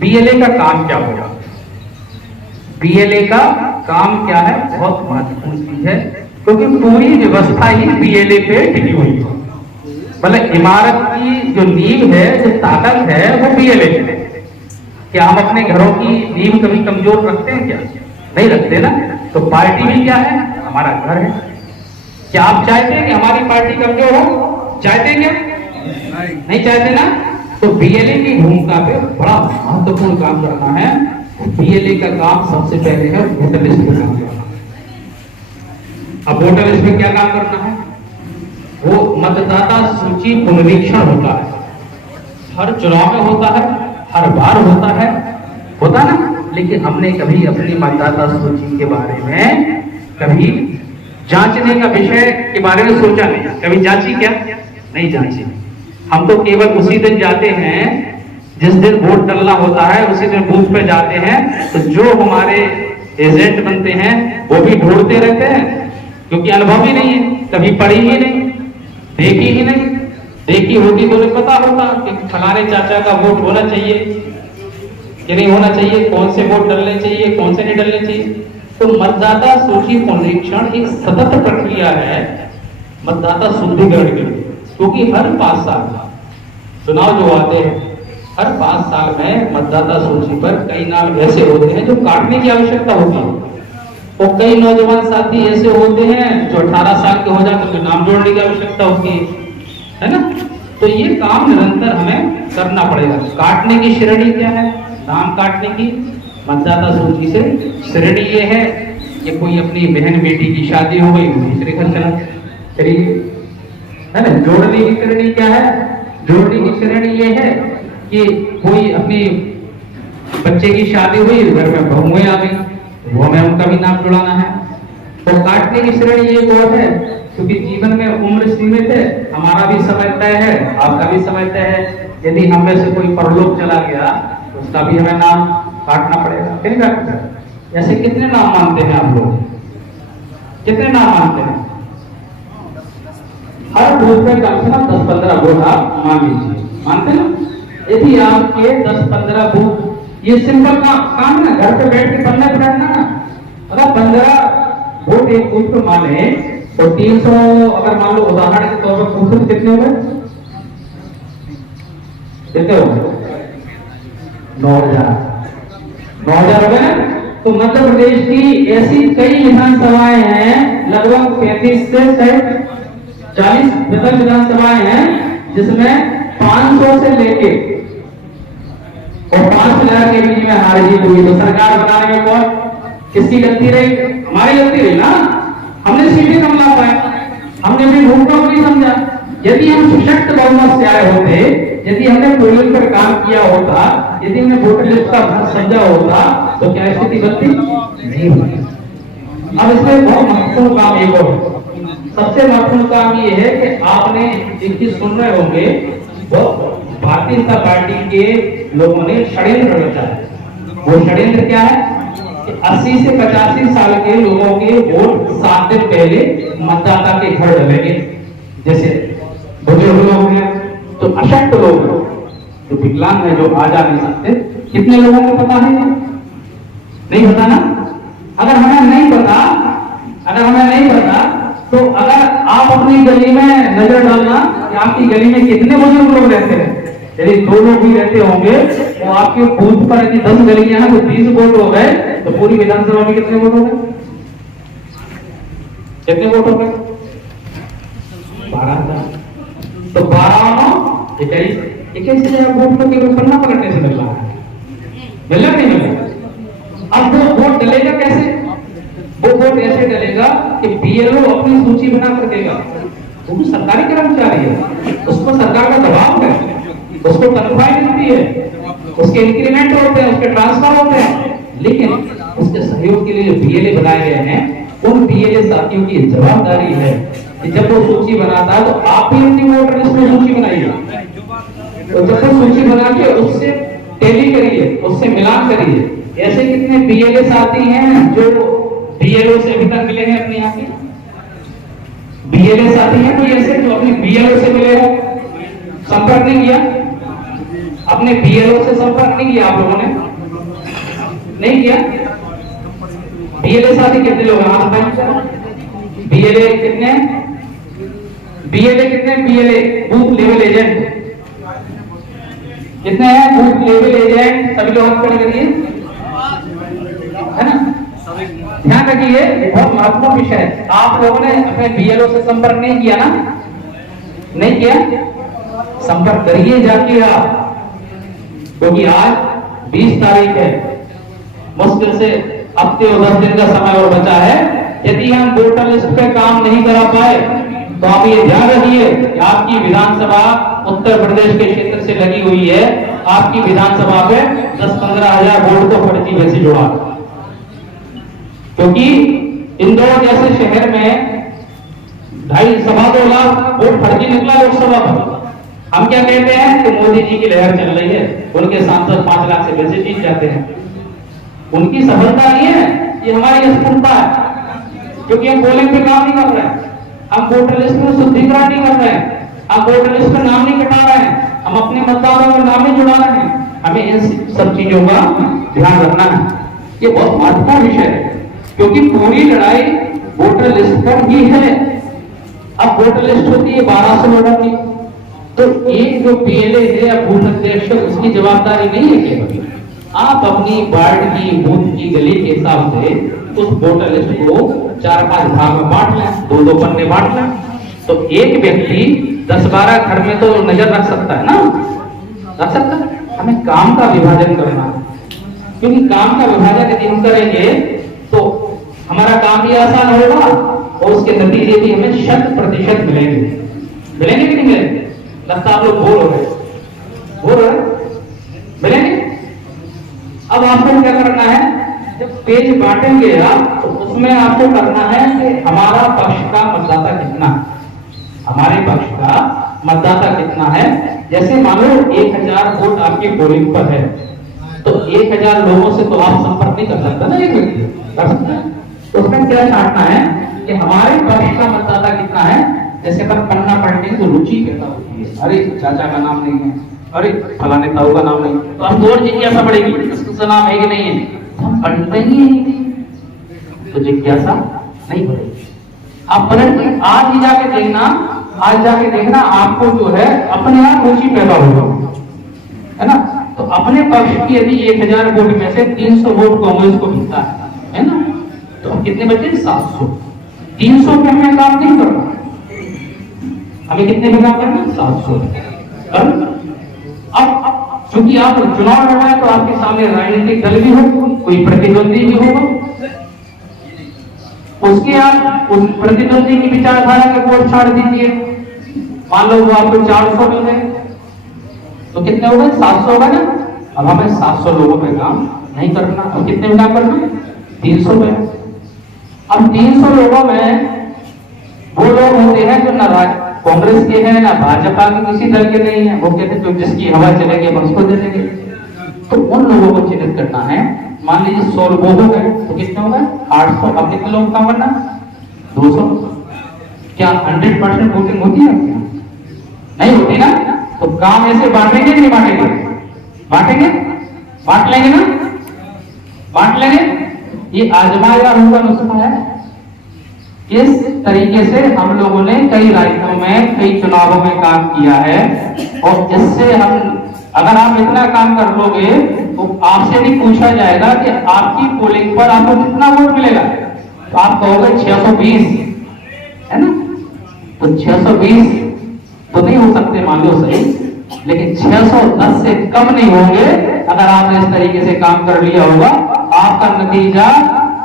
बीएलए का काम क्या होगा, बीएलए का काम क्या है, बहुत महत्वपूर्ण चीज है, क्योंकि पूरी व्यवस्था ही बीएलए पे टिकी हुई है। मतलब इमारत की जो नींव है, जो ताकत है, वो बीएलए है। क्या हम अपने घरों की नींव कभी कमजोर रखते हैं? क्या नहीं रखते ना। तो पार्टी भी क्या है, हमारा घर है। क्या आप चाहते हैं कि हमारी पार्टी कमजोर हो? चाहते हैं क्या? नहीं चाहते ना। तो बीएलए की भूमिका पे बड़ा महत्वपूर्ण काम करना है। बीएलए का काम सबसे पहले है वोटर लिस्ट पे काम करना। अब वोटर लिस्ट में क्या काम करना है? वो मतदाता सूची पुनरीक्षण होता है, हर चुनाव में होता है, हर बार होता ना। लेकिन हमने कभी अपनी मतदाता सूची के बारे में कभी जांचने का विषय के बारे में सोचा नहीं। कभी जांची क्या? नहीं जांची। हम तो केवल उसी दिन जाते हैं जिस दिन वोट डालना होता है, उसी दिन बूथ पे जाते हैं। तो जो हमारे एजेंट बनते हैं वो भी ढूंढते रहते हैं, क्योंकि अनुभव ही नहीं है, कभी पढ़ी ही नहीं, देखी ही नहीं। देखी होती तो उन्हें पता होता कि फलाने चाचा का वोट होना चाहिए कि नहीं होना चाहिए, कौन से वोट डालने चाहिए, कौन से नहीं डालने चाहिए। तो मतदाता सूची पुनरीक्षण एक सतत प्रक्रिया है मतदाता शुद्धिकरण के लिए, क्योंकि हर 5 साल चुनाव जो आते हैं, हर 5 साल में मतदाता सूची पर कई नाम ऐसे होते हैं जो काटने की आवश्यकता होती है, और कई नौजवान साथी ऐसे होते हैं जो 18 साल के हो जाते हैं, नाम जोड़ने की आवश्यकता होती है ना। तो ये काम निरंतर हमें करना पड़ेगा। काटने की श्रेणी क्या है? नाम काटने की मतदाता सूची से श्रेणी ये है कि कोई अपनी बहन बेटी की शादी हो गई, दूसरे घर चला है ना। जोड़ने की श्रेणी क्या है? जोड़ने की श्रेणी ये है कि कोई अपनी बच्चे की शादी हुई, घर में बहुएं आ गई, वो हमें उनका भी नाम जुड़ाना है। तो काटने की श्रेणी एक और है, क्योंकि जीवन में उम्र सीमित है, हमारा भी समय तय है, आपका भी समय तय है। यदि हम में से कोई परलोक चला गया तो उसका भी हमें नाम काटना पड़ेगा, नहीं काटना? ऐसे कितने नाम मानते हैं आप लोग? कितने नाम मानते हैं? हर बूथ पे कम से कम 10-15 वोट आप मान लीजिए, मानते ना? यदि आपके 10-15 बूथ, ये सिंपल काम है ना, घर पे बैठ के पन्ना बैठना ना। अगर 15 वोट एक बूथ पे माने तो 300, अगर मान लो उदाहरण के तौर पर बूथ कितने हुए? कितने हो गए? 9,000 हो गए ना। तो मध्य प्रदेश की ऐसी कई विधानसभाएं हैं, लगभग 35 से 40 विधानसभाएं हैं, जिसमें 500 से लेके और 5,000 के बीच में हार जीत हुई। तो सरकार बनाने में कौन, किसकी गलती रही? हमारी गलती रही ना। हमने सीटें कम ला पाए, हमने भी भूखों को नहीं समझा। यदि हम सशक्त बहुमत से आए होते, यदि हमने पोलिंग पर काम किया होता, यदि हमने वोटर लिस्ट का समझा होता, तो क्या स्थिति बनती? नहीं होती। अब इसमें बहुत महत्वपूर्ण काम एक और, सबसे महत्वपूर्ण काम ये है कि आपने एक चीज सुन रहे होंगे, वो भारतीय जनता पार्टी के लोगों ने षड्यंत्र रचा है। वो षड्यंत्र क्या है 80 से 85 साल के लोगों के वोट 7 दिन पहले मतदाता के घर डलेंगे। जैसे बुजुर्ग लोग हैं, तो अशक्त लोग हैं, जो विकलांग है, जो आ जा नहीं सकते, कितने लोगों को पता है? नहीं पता ना। अगर हमें नहीं पता तो अगर आप अपनी गली में नजर डालना कि आपकी गली में कितने बुजुर्ग लोग रहते हैं। यदि 2 लोग भी रहते होंगे तो आपके बूथ पर यदि 10 गलियां हैं तो 20 वोट हो गए, तो पूरी विधानसभा में कितने वोट हो गए? कितने वोट हो गए? 12,000। तो 12 21 वोट तो केवल पन्ना पलटने से मिल रहा है, मिल रहा नहीं मिल रहा। अब वो वोट डलेगा कैसे? वो वोट ऐसे डलेगा कि बीएलओ अपनी सूची बना कर देगा। वो भी सरकारी कर्मचारी है, उसको सरकार का दबाव है, उसको तनख्वाह मिलती है, उसके इंक्रीमेंट होते हैं, उसके ट्रांसफर होते हैं, लेकिन उसके सहयोग के लिए जो बीएलए बनाए गए हैं, उन बीएलए साथियों की जवाबदारी है कि जब वो सूची बनाता है तो आप भी अपनी वोटर लिस्ट में सूची बनाइए, तो जब वो सूची बना के उससे टैली करिए, उससे मिलान करिए। ऐसे कितने बीएलए साथी हैं जो बीएलओ से अभी तक मिले हैं? अपने यहाँ के बीएलए साथी हैं कोई ऐसे जो अपने बीएलओ से मिले हो, संपर्क नहीं किया? अपने बीएलओ से संपर्क नहीं किया आप लोगों ने? नहीं किया? बीएलए साथी कितने लोग हैं? हाथ उठाएं। बीएलए कितने? बीएलए बूथ लेवल एजेंट कितने हैं? बूथ लेवल एजेंट सभी लोग हाथ खड़े करिए, है ना? ध्यान रखिए, बहुत महत्वपूर्ण विषय है। आप लोगों ने अपने बीएलओ से संपर्क नहीं किया ना? नहीं किया? संपर्क करिए जाके आप, क्योंकि आज 20 तारीख है, मुश्किल से हफ्ते और 10 दिन का समय और बचा है। यदि हम वोटर लिस्ट पे काम नहीं करा पाए तो आप ये ध्यान रखिए कि आपकी विधानसभा उत्तर प्रदेश के क्षेत्र से लगी हुई है, आपकी विधानसभा पे 10-15 हजार वोट को फर्जी वैसे जुड़ा, क्योंकि इंदौर जैसे शहर में 2.5-2 लाख वोट फर्जी निकला लोकसभा पर। हम क्या कहते हैं कि मोदी जी की लहर चल रही है, उनके सांसद 5 लाख से वैसे जीत जाते हैं। उनकी सफलता नहीं है, ये हमारी असफलता है, क्योंकि हम पोलिंग पे काम नहीं कर रहे हैं, हम वोटर लिस्ट में शुद्धिकरण नहीं कर रहे हैं, हम वोटर लिस्ट में नाम नहीं कटा रहे हैं, हम अपने मतदाताओं में नाम नहीं जुड़ा रहे हैं। हमें इन सब चीजों का ध्यान रखना है। ये बहुत महत्वपूर्ण विषय है, क्योंकि पूरी लड़ाई वोटर लिस्ट पर ही है। अब वोटर लिस्ट होती है 1200 लोगों की, तो एक जो पीएलए है या बूथ अध्यक्ष, उसकी जवाबदारी नहीं है केवल आप अपनी वार्ड की, बूथ की, गली के हिसाब से उस वोटर लिस्ट को 4-5 भाग में बांट लें, 2-2 पन्ने बांट लें, तो एक व्यक्ति 10-12 घर में तो नजर रख सकता है ना, रख सकता है। हमें काम का विभाजन करना है, क्योंकि काम का विभाजन यदि हम करेंगे तो हमारा काम भी आसान होगा और उसके नतीजे भी हमें 100% मिलेंगे। मिलेंगे कि नहीं मिलेंगे? लगता आप लोग बोर हो रहे मिलेंगे। अब आपको क्या करना है, जब पेज बांटेंगे आप, तो उसमें आपको करना है कि हमारा पक्ष का मतदाता कितना है, हमारे पक्ष का मतदाता कितना है। जैसे मान लो 1000 वोट आपकी पोलिंग पर है, तो 1000 लोगों से तो आप संपर्क नहीं कर सकते ना, एक व्यक्ति कर सकता है। तो उसमें क्या चाहना है कि हमारे पक्ष का मतदाता कितना है। जैसे पर पन्ना पढ़ने को रुचि पैदा होती है, अरे चाचा का नाम नहीं है, अरे फलाने ताऊ का नाम नहीं, तो हम दौड़ जिज्ञासा बढ़ेगी, इसका नाम है कि नहीं है, हम पढ़ते ही नहीं, तो जिज्ञासा नहीं बढ़ेगी। आप पलट के आज ही जाके देखना, आज जाके देखना, आपको जो है अपने आप रुचि पैदा होगा, है ना। तो अपने पक्ष की यदि 1000 वोट में से 300 वोट कांग्रेस को मिलता है ना, तो हम कितने बचे? 700। 300 पे हमें काम नहीं करना, हमें कितने में काम करना? 700। अब क्योंकि आप चुनाव लड़ रहे हैं तो आपके सामने राजनीतिक दल भी हो, कोई प्रतिद्वंदी भी होगा, उसके आप उस प्रतिद्वंदी की विचारधारा के वोट छाड़ दीजिए। मान लो वो आपको 400 मिल गए, तो कितने हो गए? 700 हो गए ना। अब हमें 700 लोगों पे काम नहीं करना, अब कितने में काम करना? 300 में। अब 300 लोगों में वो लोग होते हैं जो ना कांग्रेस के हैं ना भाजपा के किसी दल के नहीं है, वो कहते हैं जो जिसकी हवा चलेगी हम उसको दे देंगे। तो उन लोगों को चिन्हित करना है। मान लीजिए 100 रुपये हो गए तो कितना होगा 800। अब कितने लोग काम करना 200। क्या 100% वोटिंग होती है? नहीं होती ना। तो काम ऐसे बांटेंगे कि नहीं बांटेंगे? बांटेंगे, बांट लेंगे ना, बांट लेंगे। ये आजमाया हुआ नुस्खा है। इस तरीके से हम लोगों ने कई राज्यों में कई चुनावों में काम किया है और इससे हम अगर आप इतना काम कर लोगे तो आपसे भी पूछा जाएगा कि आपकी पोलिंग पर आपको कितना वोट मिलेगा, तो आप कहोगे 620 है ना। तो 620 तो नहीं हो सकते मान लो सही, लेकिन 610 से कम नहीं होंगे अगर आपने इस तरीके से काम कर लिया होगा। आपका नतीजा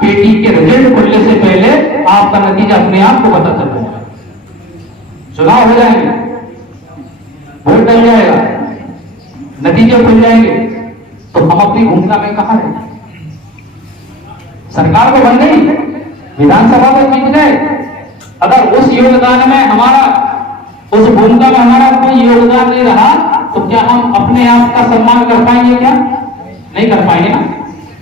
पेटी के रिजल्ट खुलने से पहले आपका नतीजा अपने आप को पता चल जाएगा। चुनाव हो जाएंगे, वोट डल जाएगा, नतीजे खुल जाएंगे, तो हम अपनी भूमिका में कहां हैं? सरकार को बन गई, विधानसभा को जीत गए, अगर उस योगदान में हमारा उस भूमिका में हमारा कोई योगदान नहीं रहा तो क्या हम अपने आप का सम्मान कर पाएंगे? क्या नहीं कर पाएंगे ना।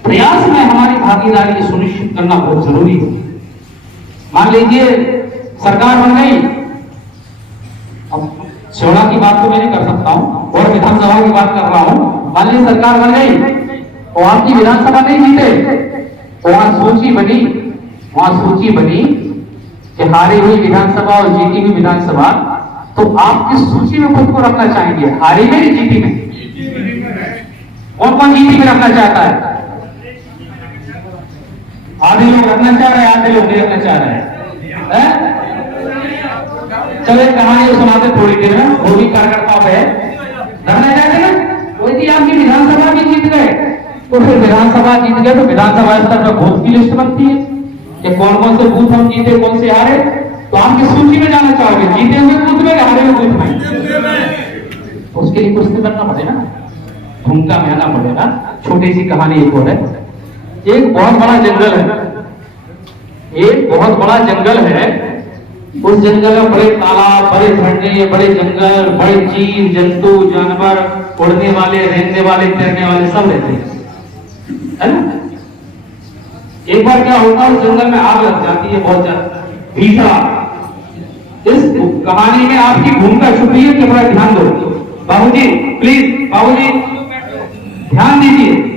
प्रयास में हमारी भागीदारी सुनिश्चित करना बहुत जरूरी है। मान लीजिए सरकार बन गई, अब चुनाव की बात तो मैं नहीं कर सकता हूं और विधानसभा की बात कर रहा हूं। मान लीजिए सरकार बन गई और आपकी विधानसभा नहीं जीते, वहां सूची बनी कि हारी हुई विधानसभा और जीती हुई विधानसभा, तो आप किस सूची में खुद को रखना चाहेंगे, हारी में या जीती में? कौन कौन जीती में रखना चाहता है? आधे लोग रखना चाह रहे हैं, आधे लोग नहीं रखना चाह रहे हैं। चलो कहानी सुनाते थोड़ी देर में, वो भी कार्यकर्ताओं पे रखना चाहते ना। कोई थी आपकी विधानसभा भी जीत गए, तो फिर विधानसभा जीत गए तो विधानसभा स्तर पर बूथ की लिस्ट बनती है कि कौन कौन से बूथ हम जीते, कौन से हारे। तो आप किस सूची में जाना चाहोगे, जीते हुए बूथ में या हारे हुए बूथ में? तो उसके लिए कुछ तो करना पड़ेगा, भूमिका में आना पड़ेगा। छोटी सी कहानी एक और है। एक बहुत बड़ा जंगल है, एक बहुत बड़ा जंगल है। उस जंगल में बड़े तालाब, बड़े झरने, बड़े जंगल, बड़े जीव जंतु जानवर, उड़ने वाले, रेंगने वाले, तैरने वाले सब रहते हैं, है ना। एक बार क्या होता है, उस जंगल में आग लग जाती है, बहुत ज्यादा भीषण आग। इस कहानी में आपकी भूमिका छुपी है कि बड़ा ध्यान दो। बाबूजी प्लीज, बाबूजी ध्यान दीजिए।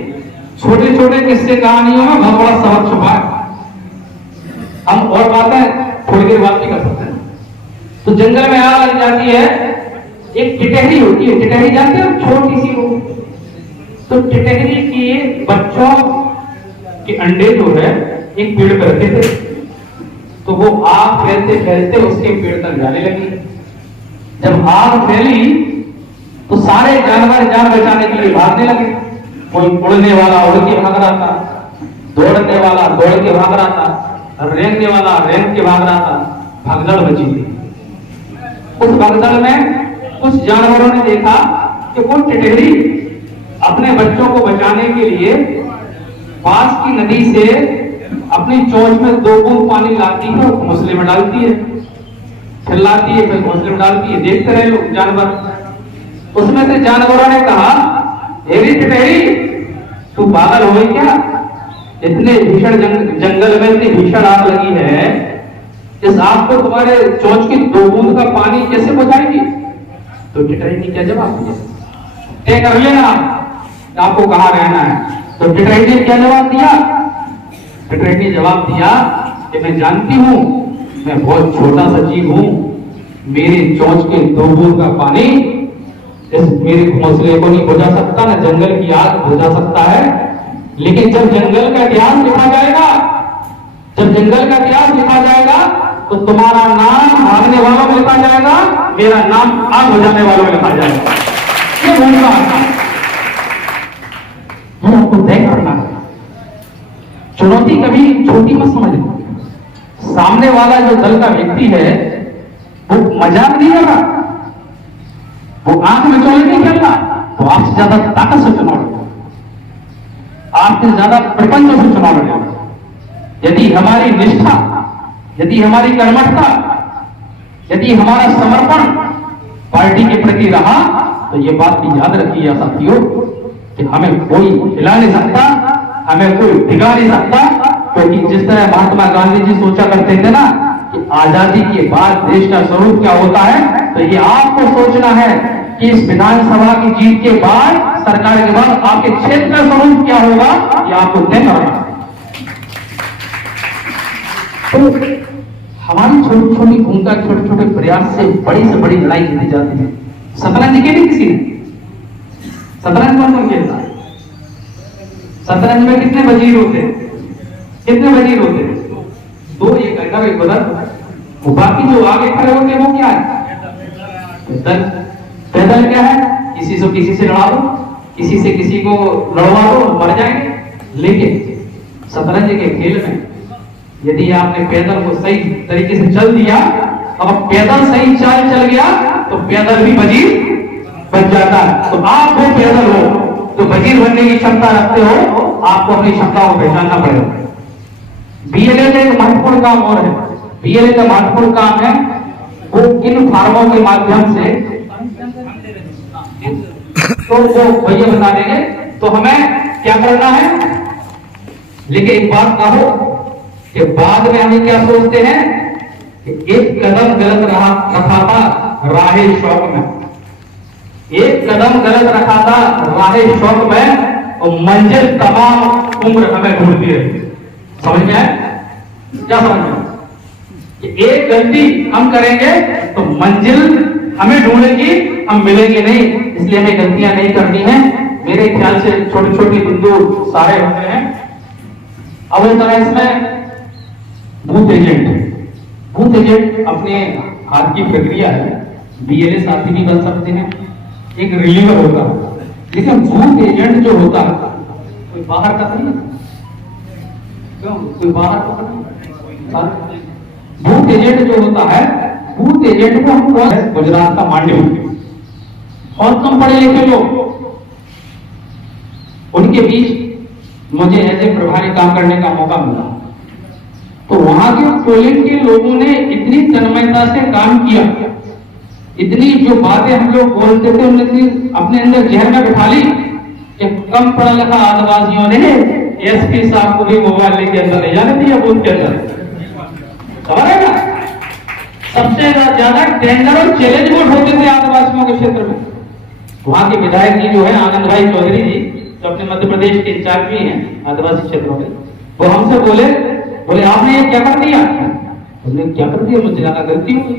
छोटे छोटे किस्से कहानियों में बहुत बड़ा सबक छुपा है। हम और बातें थोड़ी देर बात नहीं कर सकते। तो जंगल में आग लग जाती है, एक टिटहरी होती है, टिटहरी जानते हो, छोटी सी हो। तो टिटहरी के बच्चों के अंडे जो है एक पेड़ पर रखे थे, तो वो आग फैलते फैलते उसके पेड़ तक जाने लगी। जब आग फैली तो सारे जानवर जान बचाने के लिए भागने लगे। कोई उड़ने वाला उड़ के भाग रहा था, दौड़ने वाला दौड़ के भाग रहा था, रेंगने वाला रेंग के भाग रहा था। भगदड़ मची थी। उस भगदड़ में कुछ जानवरों ने देखा कि वो टिटहरी अपने बच्चों को बचाने के लिए पास की नदी से अपनी चोंच में 2 बूंद पानी लाती है और घोंसले में डालती है, फिर लाती है, फिर घोंसले में डालती है। देखते रहे लोग जानवर। उसमें से जानवरों ने कहा, टिटहरी तू पागल हो गई क्या? इतने भीषण जंगल में इतनी भीषण आग लगी है, इस आग को तुम्हारे चोंच की 2 बूंद का पानी कैसे बुझाएगी? तो टिटहरी ने क्या जवाब दिया? तय कर लेना आपको कहां रहना है। तो टिटहरी ने क्या जवाब दिया? टिटहरी ने जवाब दिया कि मैं जानती हूं मैं बहुत छोटा सा जीव हूं, मेरे चोंच के 2 बूंद का पानी इस मेरे घोंसले को नहीं बुझा सकता, न जंगल की आग बुझा सकता है। लेकिन जब जंगल का इतिहास लिखा जाएगा, जब जंगल का इतिहास लिखा जाएगा तो तुम्हारा नाम भागने वालों में लिखा जाएगा, मेरा नाम आग बुझाने वालों में लिखा जाएगा। ये भूमिका आपको तय करना है। चुनौती कभी छोटी मत समझना। सामने वाला जो दल का व्यक्ति है वो मजाक नहीं कर रहा, वो आंख में चोले नहीं खेल रहा, तो आपसे ज्यादा ताकत से चुनाव लड़ेगा, आपसे ज्यादा प्रपंच से चुनाव लड़ेगा। यदि हमारी निष्ठा, यदि हमारी कर्मठता, यदि हमारा समर्पण पार्टी के प्रति रहा, तो ये बात भी याद रखिए साथियों कि हमें कोई हिला नहीं सकता, हमें कोई टिका नहीं सकता, क्योंकि जिस तरह महात्मा गांधी जी सोचा करते थे ना कि आजादी के बाद देश का स्वरूप क्या होता है, तो ये आपको सोचना है कि इस विधानसभा की जीत के बाद, सरकार के बाद आपके क्षेत्र का स्वरूप क्या होगा, ये आपको तय करना है। तो हमारी छोटी छोटी भूमिका, छोटे छोटे प्रयास से बड़ी लड़ाई जीती जाती है। शतरंज खेली किसी ने? शतरंज कौन खेलता है? शतरंज में कितने वजीर होते हैं? कितने वजीर होते हैं? दो, एक अंदर एक बदल, वो बाकी जो आगे खड़े होते हैं वो क्या है? पैदल। पैदल क्या है? किसी से लड़ा दो, किसी से किसी को लड़वा दो, मर जाएंगे। लेकिन शतरंज के खेल में यदि आपने पैदल को सही तरीके से चल दिया, और पैदल सही चाल चल गया, तो पैदल भी वजीर बन जाता है। तो आप वो पैदल हो तो वजीर बनने की क्षमता रखते हो, आपको अपनी क्षमता को पहचानना पड़ेगा। बीएलए का एक महत्वपूर्ण काम और है। बीएलए का महत्वपूर्ण काम है वो इन फार्मों के माध्यम से, तो वो भैया बता देंगे। तो हमें क्या करना है, लेकिन एक बात कहो कि बाद में हम क्या सोचते हैं कि एक कदम गलत रखा था राहे शौक में, एक कदम गलत रखा था राहे शौक में, और मंजिल तमाम उम्र हमें ढूंढती रही। समझ में आए? क्या समझ में? कि एक गलती हम करेंगे तो मंजिल हमें ढूंढेगी, हम मिलेंगे नहीं। इसलिए हमें गलतियां नहीं करनी है। मेरे ख्याल से छोटी छोटी बिंदु सारे होते हैं। अब इस तरह इसमें बूथ एजेंट अपने हाथ की प्रक्रिया है। बीएलए साथी भी बन सकते हैं, एक रिलीवर होता है। लेकिन बूथ एजेंट जो होता है कोई बाहर का नहीं, क्यों? कोई बाहर का नहीं। बूथ एजेंट जो होता है, बूथ एजेंट को हमको गुजरात का मांडवी, और कम पढ़े लिखे लोग, उनके बीच मुझे ऐसे प्रभारी काम करने का मौका मिला। तो वहां के पोलिंग के लोगों ने इतनी तन्मयता से काम किया, इतनी जो बातें हम लोग बोलते थे उन्होंने अपने अंदर जहन में बिठा ली कि कम पढ़ा लिखा आदिवासियों ने एसपी साहब को भी मोबाइल लेके अंदर ले जाने दिया बूथ के अंदर। समझ ना? सबसे ज्यादा टेंडर और चैलेंज वोट होते थे आदिवासियों के क्षेत्र में। वहां के विधायक जी जो है आनंद भाई चौधरी जी, जो अपने मध्य प्रदेश के इंचार्ज भी हैं आदिवासी क्षेत्रों में, वो हमसे बोले आपने ये क्या कर दिया? हमने क्या कर दिया? मुझे ज्यादा गलती हुई।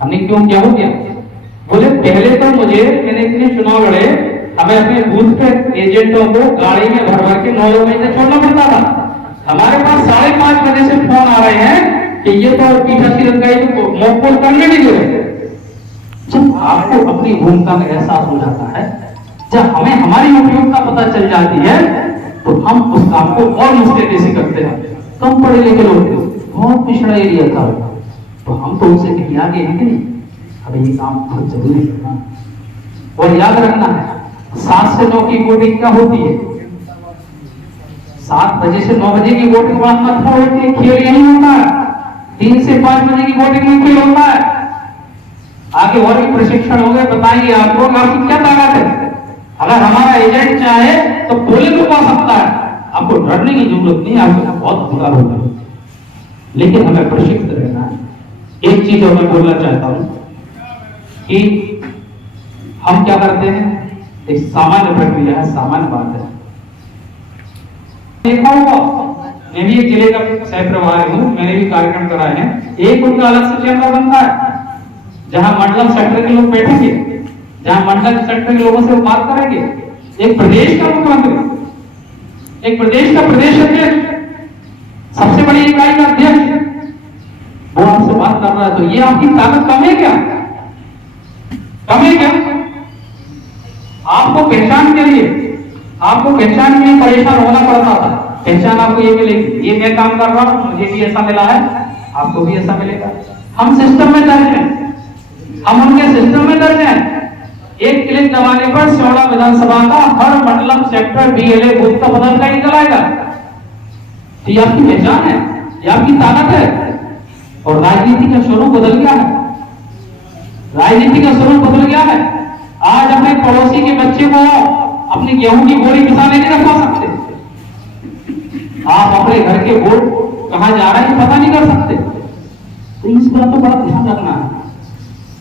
हमने क्यों, क्या हो गया? बोले पहले तो मैंने इतने चुनाव लड़े, हमें अपने बूथ पे एजेंटों को गाड़ी में भर भर के 9 बजे छोड़ना पड़ता था। हमारे पास 5:30 बजे से फोन आ रहे हैं कि ये तो पीठासी रंगाई को मौकोल करने नहीं दे रहे। जब आपको अपनी भूमिका का एहसास हो जाता है, जब हमें हमारी उपयोगिता पता चल जाती है, तो हम उस काम को और मुश्किल से करते हैं। कम पढ़े लिखे लोग, बहुत पिछड़ा एरिया था, तो हम तो उनसे कहीं आगे हैं कि नहीं? अभी ये काम बहुत जरूरी है। और याद रखना है 7 से 9 की वोटिंग क्या होती है? 7 बजे से 9 बजे की वोटिंग मत होती है, खेल यही होता है। 3 से 5 बजे की वोटिंग में खेल होता है। आगे और भी प्रशिक्षण होंगे, बताएंगे आपको आपकी क्या ताकत है। अगर हमारा एजेंट चाहे तो पोलिंग रुकवा सकता है, आपको डरने की जरूरत नहीं, आपको बहुत बुरा होगा। लेकिन हमें प्रशिक्षित रहना है। एक चीज और मैं बोलना चाहता हूं कि हम क्या करते हैं, एक सामान्य प्रक्रिया है, सामान्य बात है। देखा होगा, मैं भी एक जिले का सह प्रभारी हूं, मैंने भी कार्यक्रम कराए हैं। एक उनका अलग से चैम्बर बनता है, जहां मंडलम सेक्टर के लोग बैठेंगे, जहां मंडल सेक्टर के लोगों से वो बात करेंगे। एक प्रदेश का मुख्यमंत्री, एक प्रदेश का प्रदेश अध्यक्ष, सबसे बड़ी इकाई का अध्यक्ष, वो आपसे बात कर रहा है, तो ये आपकी ताकत कम है क्या? कम है क्या? आपको पहचान के लिए, आपको पहचान के लिए परेशान होना पड़ता था। पहचान आपको ये मिलेगी, ये मैं काम कर रहा हूं, मुझे भी ऐसा मिला है, आपको भी ऐसा मिलेगा। हम सिस्टम में दर्ज हैं, हम उनके सिस्टम में दर्ज हैं। एक क्लिक दबाने पर सियोड़ा विधानसभा का हर मंडलम सेक्टर बीएलए बूथ का पता निकल आएगा। तो ये आपकी पहचान है, ये आपकी ताकत है। और राजनीति का स्वरूप बदल गया है, राजनीति का स्वरूप बदल गया है। आज अपने पड़ोसी के बच्चे को अपनी गेहूं की बोरी पिसाने नहीं रखवा सकते, आप अपने घर के वोट कहां जा रहे हैं पता नहीं कर सकते। तो इस बात को बड़ा ध्यान रखना है।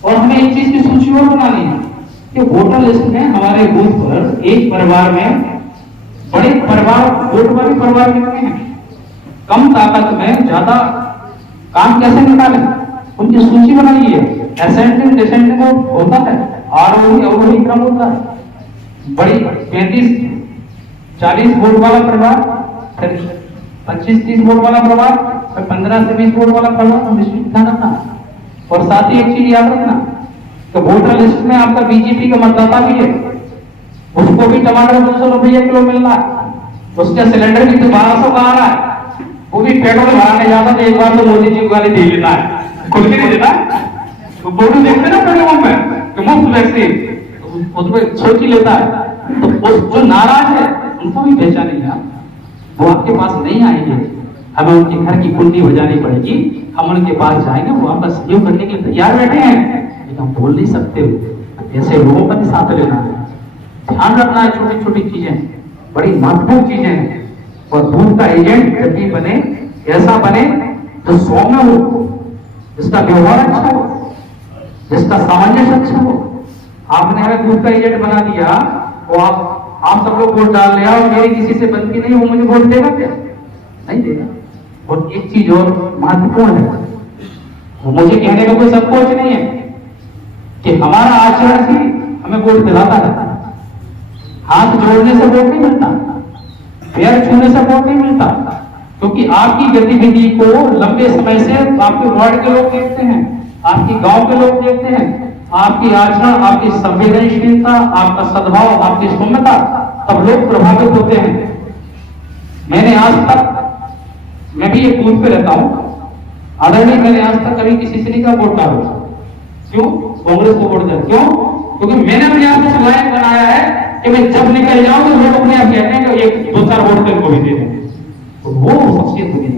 और हमें एक चीज की सूची और बनानी है कि वोटर लिस्ट में हमारे बूथ पर एक परिवार में बड़े परिवार वोट वाले परिवार कितने हैं, कम ताकत में ज्यादा काम कैसे निकालें, उनकी सूची बनाई है। असेंडिंग डिसेंडिंग होता है, आरोही अवरोही क्रम होता है। बड़ी 35-40 वोट वाला परिवार, फिर 25-30 वोट वाला परिवार, फिर 15 से 20 वोट वाला परिवार, हम इसमें ध्यान रखना। और साथ ही एक चीज याद रखना कि वोटर लिस्ट में आपका बीजेपी का मतदाता भी है, उसको भी टमाटर 200 रुपये किलो मिल रहा है, उसका सिलेंडर भी तो 1200 का आ रहा है, वो भी पेट्रोल भराने जाता तो एक बार तो मोदी जी को गाली दे लेता है, खुद के नहीं देता। तो फोटो देखते ना पेट्रोल पंप में कि मुफ्त वैक्सीन, उसमें सोच ही लेता है। तो उस जो नाराज है उनको भी पहचानेंगे आप, वो आपके पास नहीं आएंगे, हमें उनके घर की कुंडी बजानी पड़ेगी, हम उनके पास जाएंगे, वो आपका सहयोग करने के लिए तैयार बैठे हैं, लेकिन हम बोल नहीं सकते। ऐसे लोगों का भी साथ लेना है, ध्यान रखना है। छोटी छोटी चीजें बड़ी महत्वपूर्ण चीजें हैं। और बूथ का एजेंट जब भी बने ऐसा बने जो सौम्य हो, जिसका व्यवहार अच्छा हो, जिसका सामंजस्य अच्छा हो। आपने हमें बूथ का एजेंट बना दिया, वो आप सब लोग वोट डाल लिया और मेरी किसी से बनती नहीं, वो मुझे वोट देगा क्या? नहीं देगा। और एक चीज और महत्वपूर्ण है, वो मुझे कहने का कोई संकोच नहीं है कि हमारा आचरण ही हमें वोट दिलाता है। हाथ जोड़ने से वोट नहीं मिलता, पैर छूने से वोट नहीं मिलता, क्योंकि आपकी गतिविधि को लंबे समय से आपके वार्ड के लोग देखते हैं, आपकी गांव के लोग देखते हैं, आपकी आचरण, आपकी संवेदनशीलता, आपका सद्भाव, आपकी सौम्यता, तब लोग प्रभावित होते हैं। मैंने आज तक, मैं भी एक बूथ पे रहता हूं आदरणीय, मैंने आज तक कभी किसी से नहीं कहा वोट डालो, क्यों कांग्रेस को वोट दे, क्यों? क्योंकि मैंने अपने आप को लायक बनाया है कि मैं जब निकल जाऊं तो लोग अपने आप कहते हैं कि एक 2-4 वोट तेरे भी दे दें। तो वो शख्सियत होगी।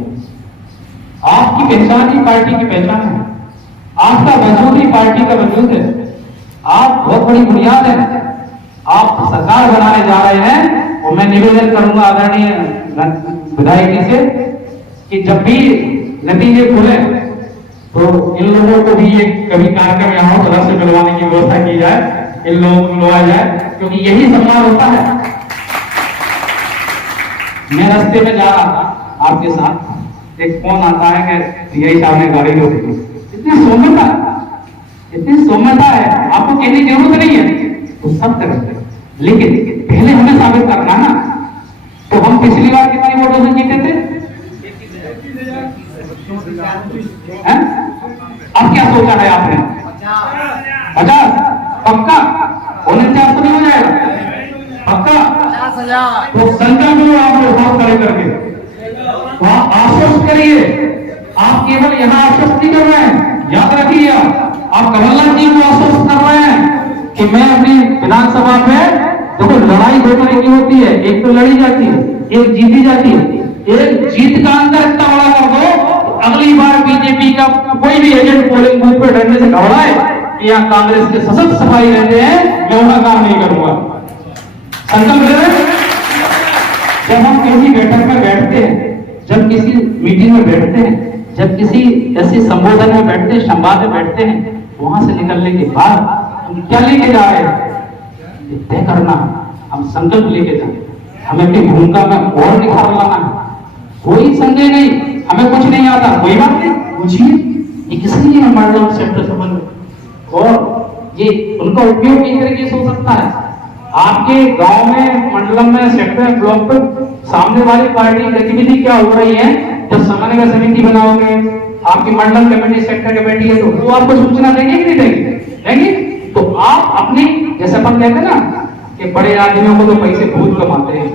आपकी पहचान ही पार्टी की पहचान है, आपका वजूद ही पार्टी का वजूद है, आप बहुत बड़ी बुनियाद है। आप सरकार बनाने जा रहे हैं और मैं निवेदन करूंगा आदरणीय विधायक जी से कि जब भी नतीजे खुले तो इन लोगों को भी ये कभी कार्यक्रम यहाँ तरह से मिलवाने की व्यवस्था की जाए, इन लोगों को मिलवाया जाए, क्योंकि यही सम्मान होता है। मैं रास्ते में जा रहा था आपके साथ, एक फोन आता है कि यही साहब ने गाड़ी रोक दी। इतनी सौम्यता है, आपको कहने की जरूरत नहीं है, तो सब करते हैं। लेकिन पहले हमें साबित करना ना, तो हम पिछली बार कितनी वोटों से जीते थे? अब क्या सोचा है आपने? 50? पक्का? 49 तो नहीं हो जाएगा? पक्का? तो संकल्प लो आप लोग हाथ खड़े करके, वहां आश्वस्त करिए। आप केवल यहां आश्वस्त नहीं कर रहे हैं, याद रखिए आप कमलनाथ जी को आश्वस्त कर रहे हैं कि मैं अपनी विधानसभा में, देखो लड़ाई 2 तरह की होती है, एक तो लड़ी जाती है, एक जीती जाती है। एक जीत का अंतर इतना बड़ा कर दो तो अगली बार बीजेपी का कोई भी एजेंट पोलिंग बूथ पर डरने से घबराए कि यहाँ कांग्रेस के सशक्त सफाई रहते हैं, मैं उनका काम नहीं करूंगा। संकल्प ले रहे हैं। जब हम किसी बैठक में बैठते हैं, जब किसी मीटिंग में बैठते हैं, जब किसी ऐसे संबोधन में बैठते हैं, संवाद में बैठते हैं, वहां से निकलने के बाद हम क्या लेके जा रहे हैं तय करना, हम संकल्प लेके जाए, हमें अपनी भूमिका में और निखार लाना है। कोई संदेह नहीं, हमें कुछ नहीं आता, कोई बात नहीं, पूछिए ये किस लिए है मंडल सेक्टर संबंध, और ये उनका उपयोग किस तरीके से हो सकता है। आपके गांव में, मंडलम में, सेक्टर, ब्लॉक पर सामने वाली पार्टी गतिविधि क्या हो रही है, जब समन्वय समिति बनाओगे, आपकी मंडल कमेटी, सेक्टर कमेटी है, तो वो आपको सूचना देंगे कि नहीं देंगे? देंगे। तो आप अपनी, जैसे अपन कहते हैं ना कि बड़े आदमियों को तो पैसे बहुत कमाते हैं,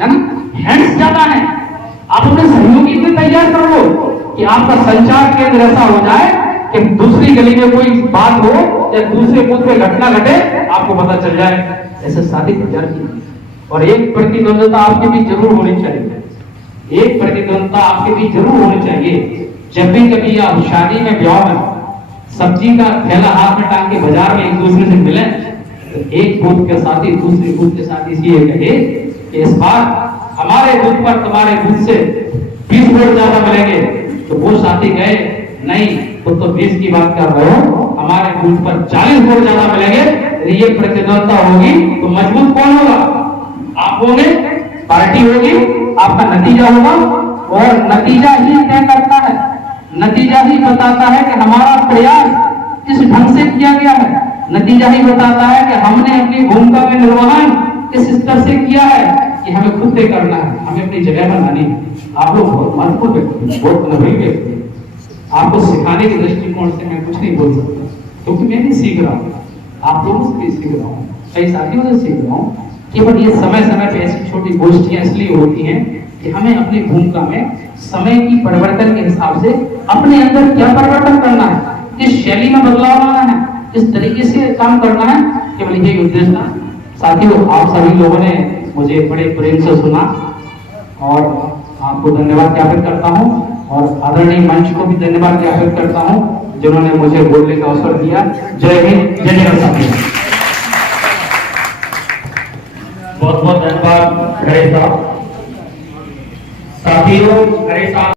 है ना, हैंड्स ज्यादा है, आप अपने सहयोगी से तैयार कर लो कि आपका संचार केंद्र ऐसा हो जाए कि दूसरी गली में कोई बात हो या दूसरे बूथ पे घटना घटे, आपको पता चल जाए। ऐसे शादी तैयार की। और एक प्रतिद्वंदता आपके बीच जरूर होनी चाहिए, एक प्रतिद्वंदता आपके बीच जरूर होनी चाहिए। जब भी कभी आप शादी में, ब्याह में सब्जी का थैला हाथ में टांग के बाजार में एक दूसरे से मिले, तो एक बूथ के साथी दूसरे बूथ के साथी ये कहे कि इस बार हमारे बूथ पर तुम्हारे बूथ से 20 वोट ज्यादा मिलेंगे, तो वो साथी गए नहीं तो 20 की बात कर रहे हो, हमारे बूथ पर 40 वोट ज्यादा मिलेंगे, ये प्रतिद्वंदता होगी तो मजबूत कौन होगा? आप होंगे, पार्टी होगी, आपका नतीजा होगा, और नतीजा ही तय करता है, नतीजा ही बताता है कि हमारा प्रयास किस ढंग से किया गया है, नतीजा ही बताता है कि हमने अपनी भूमिका में निर्वहन किस स्तर से किया है, कि हमें खुद तय करना है, हमें अपनी जगह बनानी है। आप लोग बहुत महत्वपूर्ण व्यक्ति, बहुत अनुभवी व्यक्ति, आपको सिखाने के दृष्टिकोण से मैं कुछ नहीं बोल सकता, क्योंकि मैं भी सीख रहा हूँ, आप लोगों से भी सीख रहा हूँ, कई साथियों से सीख रहा हूँ। केवल ये समय समय पे ऐसी छोटी गोष्ठियां इसलिए होती हैं कि हमें अपनी भूमिका में समय की परिवर्तन के हिसाब से अपने अंदर क्या परिवर्तन करना है, किस शैली में बदलाव लाना है, किस तरीके से काम करना है, केवल यही उद्देश्य था। साथियों, आप सभी लोगों ने मुझे बड़े प्रेम से सुना और आपको धन्यवाद ज्ञापित करता हूं, और आदरणीय मंच को भी धन्यवाद ज्ञापित करता हूं जिन्होंने मुझे बोलने का अवसर दिया। जय हिंद, जय जय साथियों। बहुत बहुत धन्यवाद खरे साहब। साथियों, खरे साहब